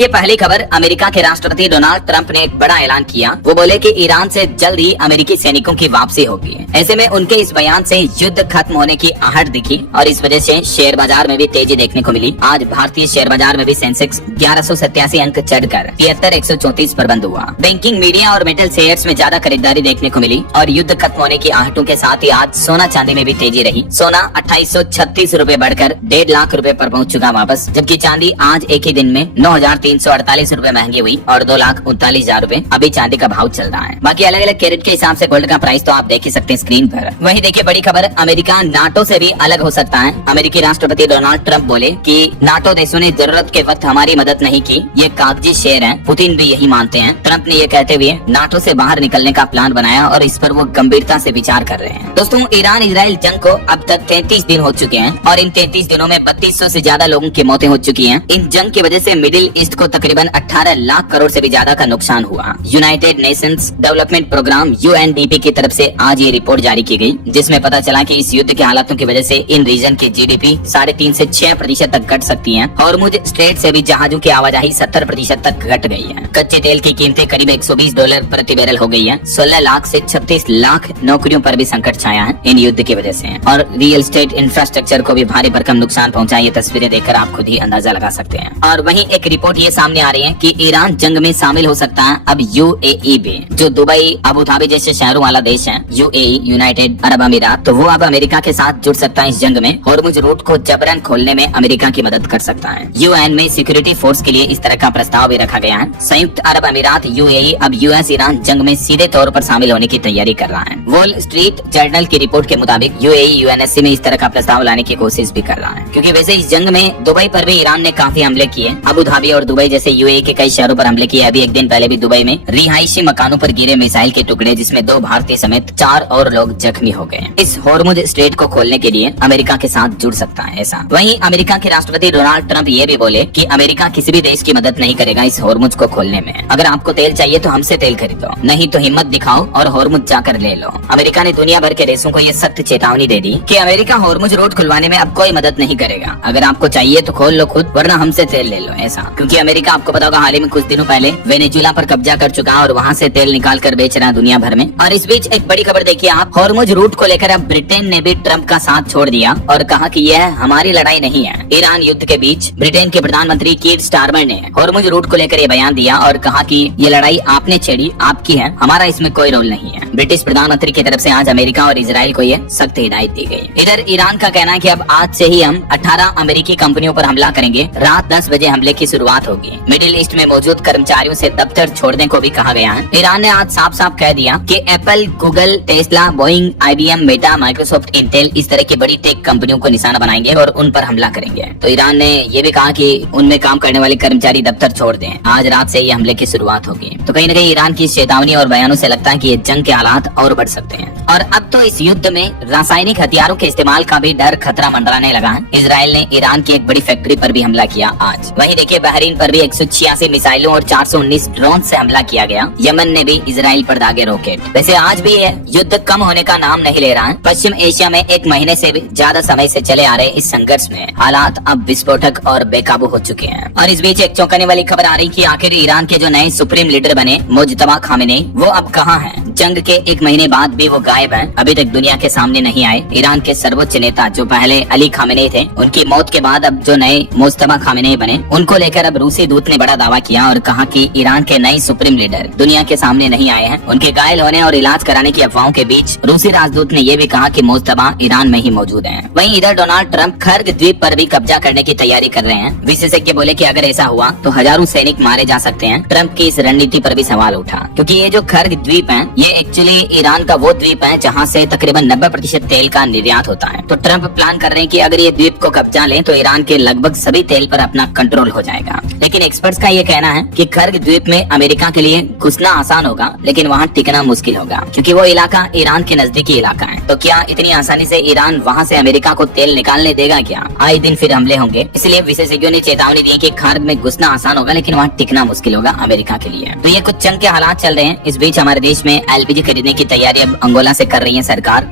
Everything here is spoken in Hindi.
की पहली खबर, अमेरिका के राष्ट्रपति डोनाल्ड ट्रंप ने एक बड़ा ऐलान किया। वो बोले कि ईरान से जल्द ही अमेरिकी सैनिकों की वापसी होगी। ऐसे में उनके इस बयान से युद्ध खत्म होने की आहट दिखी और इस वजह से शेयर बाजार में भी तेजी देखने को मिली। आज भारतीय शेयर बाजार में भी सेंसेक्स 1187 अंक चढ़कर 73,134 पर बंद हुआ। बैंकिंग, मीडिया और मेटल शेयर्स में ज्यादा खरीदारी देखने को मिली और युद्ध खत्म होने की आहटों के साथ ही आज सोना चांदी में भी तेजी रही। सोना 2836 रूपए बढ़कर 1.5 लाख रूपए पर पहुंच चुका वापस, जबकि चांदी आज एक ही दिन में 9,348 रूपए महंगी हुई और 2,39,000 रूपए अभी चांदी का भाव चल रहा है। बाकी अलग अलग कैरेट के हिसाब से गोल्ड का प्राइस तो आप देख ही सकते हैं स्क्रीन पर। वहीं देखिए बड़ी खबर, अमेरिका नाटो से भी अलग हो सकता है। अमेरिकी राष्ट्रपति डोनाल्ड ट्रंप बोले कि नाटो देशों ने जरूरत के वक्त हमारी मदद नहीं की, ये कागजी शेर है। पुतिन भी यही मानते हैं। ट्रंप ने ये कहते हुए नाटो से बाहर निकलने का प्लान बनाया और इस पर वो गंभीरता से विचार कर रहे हैं। दोस्तों, ईरान इजराइल जंग को अब तक 33 दिन हो चुके हैं और इन 33 दिनों में 3200 से ज्यादा लोगों की मौतें हो चुकी हैं। इन जंग की वजह से मिडिल ईस्ट को तकरीबन 18 लाख करोड़ से भी ज्यादा का नुकसान हुआ। United Nations development programme UNDP की तरफ से आज ये रिपोर्ट जारी की गई, जिसमें पता चला कि इस युद्ध के हालातों की वजह से इन रीजन की GDP 3.5 से 6% तक घट सकती है। हॉर्मुज स्ट्रेट से भी जहाजों की आवाजाही 70% तक घट गई है। कच्चे तेल की कीमतें करीब $120 प्रति बैरल हो गई है। 16 लाख से 36 लाख नौकरियों पर भी संकट छाया है इन युद्ध की वजह से और रियल एस्टेट इंफ्रास्ट्रक्चर को भी भारी भरकम नुकसान पहुंचा। ये तस्वीरें देखकर आप खुद ही अंदाजा लगा सकते हैं। और वहीं एक रिपोर्ट ये सामने आ रही है कि ईरान जंग में शामिल हो सकता है अब UAE भी, जो दुबई, अबू धाबी जैसे शहरों वाला देश है। UAE, यूनाइटेड अरब अमीरात, तो वो अब अमेरिका के साथ जुड़ सकता है इस जंग में। हॉर्मुज रूट को जबरन खोलने में अमेरिका की मदद कर सकता है। UN में सिक्योरिटी फोर्स के लिए इस तरह का प्रस्ताव भी रखा गया है। संयुक्त अरब अमीरात UAE अब US ईरान जंग में सीधे तौर पर शामिल होने की तैयारी कर रहा है। वॉल स्ट्रीट जर्नल की रिपोर्ट के मुताबिक UAE UNSC में इस तरह का प्रस्ताव लाने की कोशिश भी कर रहा है, क्योंकि वैसे इस जंग में दुबई पर भी ईरान ने काफी हमले किए। अबू धाबी और दुबई जैसे UAE के कई शहरों पर हमले किए। अभी एक दिन पहले भी दुबई में रिहायशी मकानों पर गिरे मिसाइल के टुकड़े, जिसमें 2 भारतीय समेत 4 और लोग जख्मी हो गए। इस हॉर्मुज स्ट्रेट को खोलने के लिए अमेरिका के साथ जुड़ सकता है ऐसा। वहीं अमेरिका के राष्ट्रपति डोनाल्ड ट्रंप ये भी बोले कि अमेरिका किसी भी देश की मदद नहीं करेगा इस हॉर्मुज को खोलने में। अगर आपको तेल चाहिए तो हमसे तेल खरीदो, नहीं तो हिम्मत दिखाओ और हॉर्मुज जाकर ले लो। अमेरिका ने दुनिया भर के देशों को ये सख्त चेतावनी दे दी कि अमेरिका हॉर्मुज रोड खुलवाने में अब कोई मदद नहीं करेगा। अगर आपको चाहिए तो खोल लो खुद, वरना हमसे तेल ले लो ऐसा। क्योंकि अमेरिका, आपको पता होगा, हाल ही में कुछ दिनों पहले वेनेजुएला पर कब्जा कर चुका है और वहाँ से तेल निकाल कर बेच रहा है दुनिया भर में। और इस बीच एक बड़ी खबर देखिए आप, हॉर्मुज रूट को लेकर अब ब्रिटेन ने भी ट्रंप का साथ छोड़ दिया और कहा कि यह हमारी लड़ाई नहीं है। ईरान युद्ध के बीच ब्रिटेन के प्रधानमंत्री कीर स्टारमर ने हॉर्मुज रूट को लेकर ये बयान दिया और कहा कि ये लड़ाई आपने छेड़ी, आपकी है, हमारा इसमें कोई रोल नहीं है। ब्रिटिश प्रधानमंत्री की तरफ से आज अमेरिका और इजराइल को ये सख्त हिदायत दी गई। इधर ईरान का कहना है कि अब आज से ही हम 18 अमेरिकी कंपनियों पर हमला करेंगे। रात 10 बजे हमले की शुरुआत होगी। मिडिल ईस्ट में मौजूद कर्मचारियों से दफ्तर छोड़ने को भी कहा गया है। ईरान ने आज साफ साफ कह दिया कि Apple, Google, Tesla, Boeing, IBM, Meta, Microsoft, Intel, इस तरह की बड़ी टेक कंपनियों को निशाना बनाएंगे और उन पर हमला करेंगे। तो ईरान ने ये भी कहा कि उनमें काम करने वाले कर्मचारी दफ्तर छोड़ दें। आज रात से ये हमले की शुरुआत होगी। तो कहीं न कहीं ईरान की चेतावनी और बयानों से लगता है कि ये जंग के हालात और बढ़ सकते हैं। और अब तो इस युद्ध में रासायनिक हथियारों के इस्तेमाल का भी डर, खतरा मंडराने लगा है। इजराइल ने ईरान की एक बड़ी फैक्ट्री पर भी हमला किया आज। वहीं देखिए बहरीन पर भी 186 मिसाइलों और 419 ड्रोन से हमला किया गया। यमन ने भी इजराइल पर दागे रॉकेट। वैसे आज भी ये युद्ध कम होने का नाम नहीं ले रहा है। पश्चिम एशिया में 1 महीने से भी ज्यादा समय से चले आ रहे इस संघर्ष में हालात अब विस्फोटक और बेकाबू हो चुके हैं। और इस बीच एक चौंकाने वाली खबर आ रही कि आखिर ईरान के जो नए सुप्रीम लीडर बने मुज्तबा खामेनेई, वो अब कहाँ हैं? जंग के 1 महीने बाद भी वो गायब हैं, अभी तक दुनिया के सामने नहीं आए। ईरान के सर्वोच्च नेता जो पहले अली खामेनेई थे, उनकी मौत के बाद अब जो नए मुज्तबा खामेनेई बने, उनको लेकर अब रूसी दूत ने बड़ा दावा किया और कहा कि ईरान के नए सुप्रीम लीडर दुनिया के सामने नहीं आए हैं। उनके घायल होने और इलाज कराने की अफवाहों के बीच रूसी राजदूत ने यह भी कहा कि मुज्तबा ईरान में ही मौजूद हैं। वहीं इधर डोनाल्ड ट्रंप खर्ग द्वीप पर भी कब्जा करने की तैयारी कर रहे हैं। विशेषज्ञ बोले कि अगर ऐसा हुआ तो हजारों सैनिक मारे जा सकते हैं। ट्रंप की इस रणनीति पर भी सवाल उठा, क्योंकि ये जो खर्ग द्वीप है, ये एक्चुअली ईरान का वो द्वीप है जहाँ से तकरीबन 90% तेल का निर्यात होता है। तो ट्रंप प्लान कर रहे हैं कि अगर ये द्वीप को कब्जा लें तो ईरान के लगभग सभी तेल पर अपना कंट्रोल हो जाएगा। लेकिन एक्सपर्ट्स का ये कहना है कि खर्ग द्वीप में अमेरिका के लिए घुसना आसान होगा, लेकिन वहाँ टिकना मुश्किल होगा, क्योंकि वो इलाका ईरान के नजदीकी इलाका है। तो क्या इतनी आसानी से ईरान वहाँ से अमेरिका को तेल निकालने देगा क्या? आए दिन फिर हमले होंगे। इसलिए विशेषज्ञों ने चेतावनी दी कि खर्ग में घुसना आसान होगा, लेकिन वहाँ टिकना मुश्किल होगा अमेरिका के लिए। तो ये कुछ जंग के हालात चल रहे हैं। इस बीच हमारे देश में LPG खरीदने की तैयारी अब अंगोला से कर रही है सरकार।